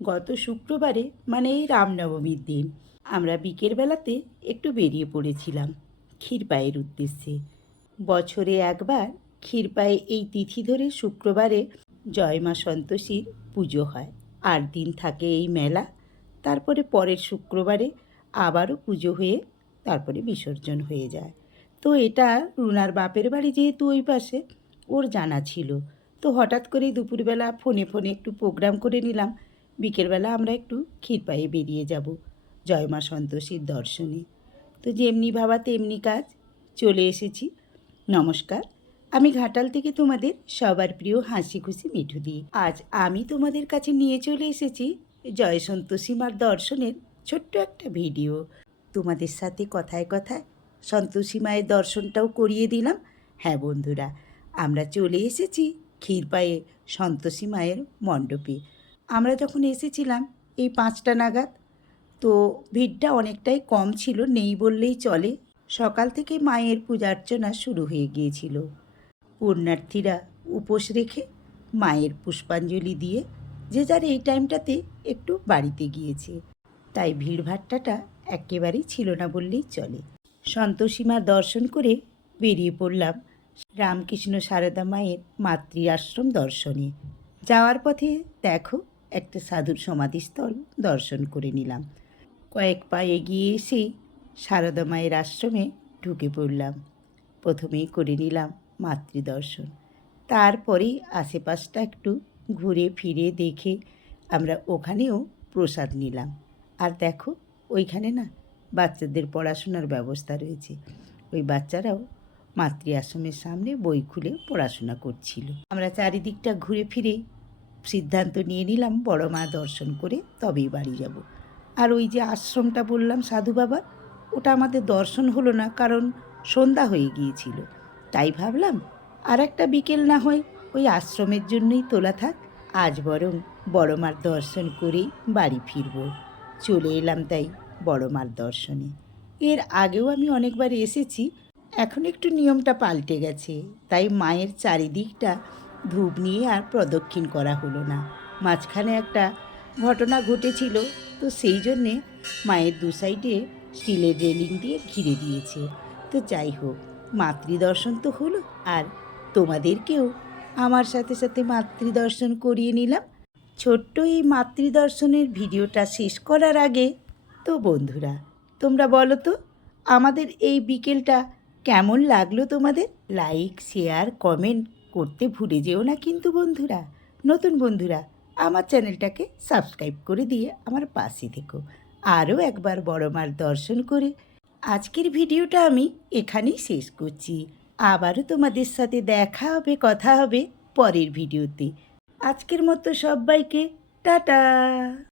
গত শুক্রবারে মানে এই রামনবমীর দিন আমরা বিকেলবেলাতে একটু বেরিয়ে পড়েছিলাম ক্ষীরপায়ের উদ্দেশ্যে। বছরে একবার ক্ষীরপায়ে এই তিথি ধরে শুক্রবারে জয় মা সন্তোষীর পুজো হয়। 8 দিন থাকে এই মেলা। তারপরে পরের শুক্রবারে আবারও পুজো হয়ে তারপরে বিসর্জন হয়ে যায়। তো এটা রুনার বাপের বাড়ি যেহেতু ওই পাশে, ওর জানা ছিল। তো হঠাৎ করেই দুপুরবেলা ফোনে ফোনে একটু প্রোগ্রাম করে নিলাম, বিকেলবেলা আমরা একটু ক্ষীরপায়ে বেরিয়ে যাব জয় মা সন্তোষীর দর্শনে। তো যেমনি ভাবা তেমনি কাজ, চলে এসেছি। নমস্কার, আমি ঘাটাল থেকে তোমাদের সবার প্রিয় হাসি খুশি মিঠু দি। আজ আমি তোমাদের কাছে নিয়ে চলে এসেছি জয় সন্তোষী মার দর্শনের ছোট্ট একটা ভিডিও। তোমাদের সাথে কথায় কথায় সন্তোষী মায়ের দর্শনটাও করিয়ে দিলাম। হ্যাঁ বন্ধুরা, আমরা চলে এসেছি ক্ষীরপায়ে সন্তোষী মায়ের মণ্ডপে। আমরা যখন এসেছিলাম এই 5টা নাগাদ, তো ভিড়টা অনেকটাই কম ছিল, নেই বললেই চলে। সকাল থেকে মায়ের পূজা অর্চনা শুরু হয়ে গিয়েছিল। পুণ্যার্থীরা উপোস রেখে মায়ের পুষ্পাঞ্জলি দিয়ে যে যার এই টাইমটাতে একটু বাড়িতে গিয়েছে, তাই ভিড়ভাট্টাটা একেবারেই ছিল না বললেই চলে। সন্তোষী মার দর্শন করে বেরিয়ে পড়লাম রামকৃষ্ণ সারদা মায়ের মাতৃ আশ্রম দর্শনে। যাওয়ার পথে দেখো একটা সাধুর সমাধিস্থল দর্শন করে নিলাম। কয়েক পা এগিয়ে এসেই সারদা মায়ের আশ্রমে ঢুকে পড়লাম। প্রথমেই করে নিলাম মাতৃদর্শন, তারপরেই আশেপাশটা একটু ঘুরে ফিরে দেখে আমরা ওখানেও প্রসাদ নিলাম। আর দেখো ওইখানে না বাচ্চাদের পড়াশোনার ব্যবস্থা রয়েছে, ওই বাচ্চারাও মাতৃ আশ্রমের সামনে বই খুলে পড়াশোনা করছিল। আমরা চারিদিকটা ঘুরে ফিরে সিদ্ধান্ত নিয়ে নিলাম বড় মা দর্শন করে তবেই বাড়ি যাব। আর ওই যে আশ্রমটা বললাম সাধু বাবা, ওটা আমাদের দর্শন হলো না, কারণ সন্ধ্যা হয়ে গিয়েছিল। তাই ভাবলাম আর একটা বিকেল না হয় ওই আশ্রমের জন্যই তোলা থাক, আজ বরং বড় মার দর্শন করেই বাড়ি ফিরব। চলে এলাম তাই বড় মার দর্শনে। এর আগেও আমি অনেকবার এসেছি, এখন একটু নিয়মটা পাল্টে গেছে, তাই মায়ের চারিদিকটা ধূপ নিয়ে আর প্রদক্ষিণ করা হলো না। মাঝখানে একটা ঘটনা ঘটেছিল, তো সেই জন্যে মায়ের দু সাইডে স্টিলের রেলিং দিয়ে ঘিরে দিয়েছে। তো যাই হোক, মাতৃদর্শন তো হলো, আর তোমাদেরকেও আমার সাথে সাথে মাতৃদর্শন করিয়ে নিলাম। ছোট্ট এই মাতৃদর্শনের ভিডিওটা শেষ করার আগে তো বন্ধুরা তোমরা বলো তো আমাদের এই বিকেলটা কেমন লাগলো তোমাদের? লাইক শেয়ার কমেন্ট করতে ভুলে যেও না কিন্তু বন্ধুরা। নতুন বন্ধুরা আমার চ্যানেলটাকে সাবস্ক্রাইব করে দিয়ে আমার পাশে থেকো। আরও একবার বড় মার দর্শন করে আজকের ভিডিওটা আমি এখানেই শেষ করছি। আবারও তোমাদের সাথে দেখা হবে, কথা হবে পরের ভিডিওতে। আজকের মতো সবাইকে টাটা।